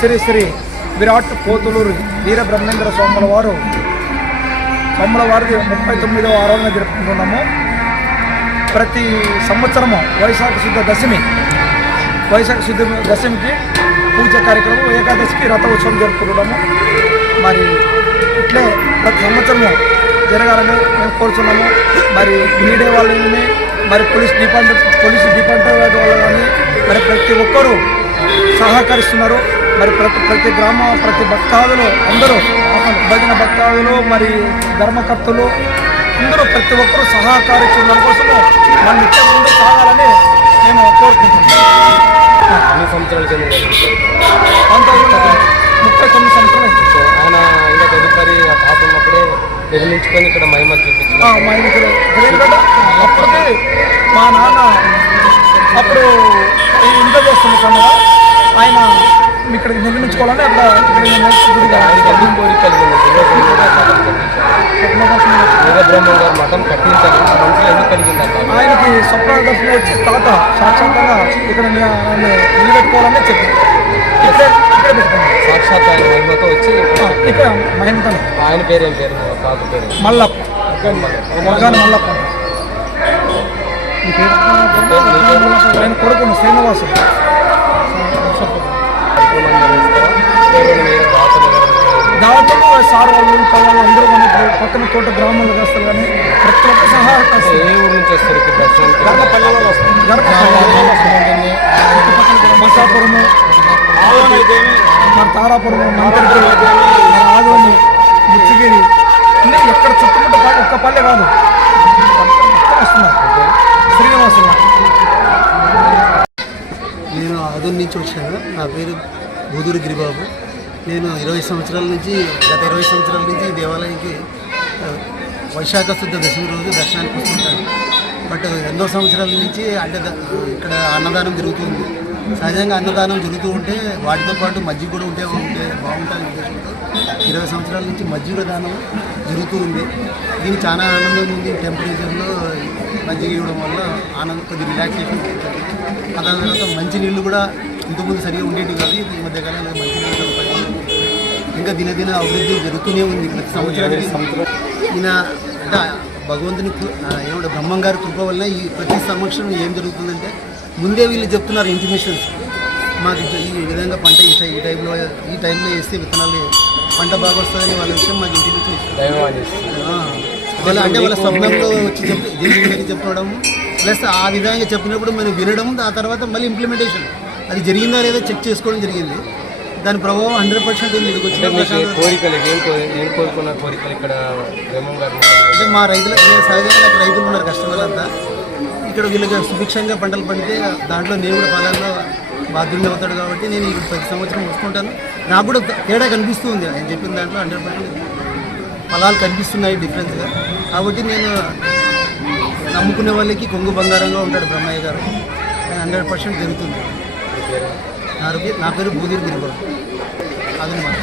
శ్రీ శ్రీ విరాట్ పోతులూరు వీర బ్రహ్మేంద్ర స్వాముల వారు వారిది 39వ ఆరాధన జరుపుకుంటున్నాము. ప్రతి సంవత్సరము వైశాఖ శుద్ధ దశమికి పూజ కార్యక్రమం, ఏకాదశికి రథోత్సవం జరుపుకుంటున్నాము. మరి ఇట్లే ప్రతి సంవత్సరము జరగాలని మేము కోరుతున్నాము. మరి మీడియా వాళ్ళని, మరి పోలీస్ డిపార్ట్మెంట్ వాళ్ళు కానీ మరి ప్రతి ఒక్కరూ సహకరిస్తున్నారు. మరి ప్రతి ప్రతి భక్తాదులు అందరూ, భజన భక్తాదులు, మరి ధర్మకర్తలు అందరూ ప్రతి ఒక్కరూ సహకరిస్తున్న కోసము మన నిత్యం ముందు సాగాలని మేము కోరుకుంటున్నాం. 39 సంవత్సరాలు ఆయన ఇంకా తదుపరి పాప ఉన్నప్పుడే నిర్మించుకొని ఇక్కడ మహిమ చూపించారు. అప్పటికి మా నాన్న అప్పుడు ఇంత చేస్తుంది కన్నా ఆయన ఇక్కడికి నిర్మించుకోవాలని అట్లా గుడిగా వీరబ్రహ్మంగారు మఠం కట్టించాలి మనసులో ఎందుకు కలిగిందంట? ఆయనకి స్వప్నదర్శనం వచ్చి తాత సాక్షాత్గా ఇక్కడ నిలబెట్టుకోవాలని చెప్పి ఇక్కడ పెట్టుకున్నాం. సాక్షాత్ ఆయన మహిమతో వచ్చి ఇక్కడ మహిమతో. ఆయన పేరు ఏం పేరు? తాత పేరు మల్లప్ప. మల్లప్ప ఆయన కొడుకున్న శ్రీనివాసుడు. దాదాపు సార్ వాళ్ళు అందరూ మన పక్కన తోట గ్రామాలు వేస్తారు కానీ ప్రతి ఒక్క సహాయపడతారు. ఏ ఊరు నుంచి వస్తారు? బసాపురము, మన తారాపురము, మంత్రిగిరి, మన ఆదోని, ముచ్చిగిరి, అంటే ఎక్కడ చుట్టుముట్టు ఒక్క పల్లె కాదు వస్తున్నారు. శ్రీనివాసులు. నేను ఆదోని నుంచి వచ్చాను. నా పేరు బూదూరు గిరిబాబు. నేను గత 20 సంవత్సరాల నుంచి దేవాలయానికి వైశాఖ శుద్ధ దశమి రోజు దర్శనానికి వస్తుంటాను. బట్ ఎన్నో సంవత్సరాల నుంచి అంటే ఇక్కడ అన్నదానం జరుగుతుంది. సహజంగా అన్నదానం జరుగుతూ ఉంటే వాటితో పాటు మజ్జిగ కూడా ఉంటే బాగుంటుంది ఉద్దేశంతో 20 సంవత్సరాల నుంచి మజ్జిగ దానం జరుగుతూ ఉంది. దీనికి చాలా ఆనందం ఉంది. టెంపరేచర్లో మజ్జిగ ఇవ్వడం వల్ల ఆనందం, కొద్ది రిలాక్సేషన్ ఉంటుంది. ఆ తర్వాత మంచినీళ్ళు కూడా ఇంతకుముందు సరిగా ఉండేవి కాదు. ఈ మధ్యకాలంలో మంచినీళ్ళు ఇంకా దినదిన అభివృద్ధి జరుగుతూనే ఉంది. ప్రతి సంవత్సరానికి ఈయన అంటే భగవంతుని ఏమంటే బ్రహ్మంగారి కృప వల్ల ఈ ప్రతి సంవత్సరం ఏం జరుగుతుందంటే ముందే వీళ్ళు చెప్తున్నారు ఇంటిమేషన్స్. మాకు ఈ విధంగా పంట ఈ టైంలో వేస్తే విత్తనాలు పంట బాగా వస్తుందని వాళ్ళ విషయం మాకు ఇంటిమేషన్ ఇస్తారు. అంటే వాళ్ళ స్వప్నంలో వచ్చి జరిగిందని చెప్పడం ప్లస్ ఆ విధంగా చెప్పినప్పుడు మనం వినడం, ఆ తర్వాత మళ్ళీ ఇంప్లిమెంటేషన్ అది జరిగిందా లేదా చెక్ చేసుకోవడం జరిగింది. దాని ప్రభావం 100% ఉంది. అంటే మా సహజంగా నాకు రైతులు ఉన్నారు, కస్టమర్ అంతా. ఇక్కడ వీళ్ళకి సుభిక్షంగా పంటలు పండితే దాంట్లో నేను కూడా ఫలాల్లో బాధ్యుడిని అవుతాడు కాబట్టి నేను ఇక్కడ ప్రతి సంవత్సరం వస్తుంటాను. నాకు కూడా తేడా కనిపిస్తూ ఉంది. ఆయన చెప్పిన దాంట్లో 100% ఫలాలు కనిపిస్తున్నాయి డిఫరెన్స్గా. కాబట్టి నేను నమ్ముకునే వాళ్ళకి కొంగు బంగారంగా ఉంటాడు బ్రహ్మయ్య గారు. 100% జరుగుతుంది. నా పేరు బూదూరు గిరిబాబు. అదనమాట.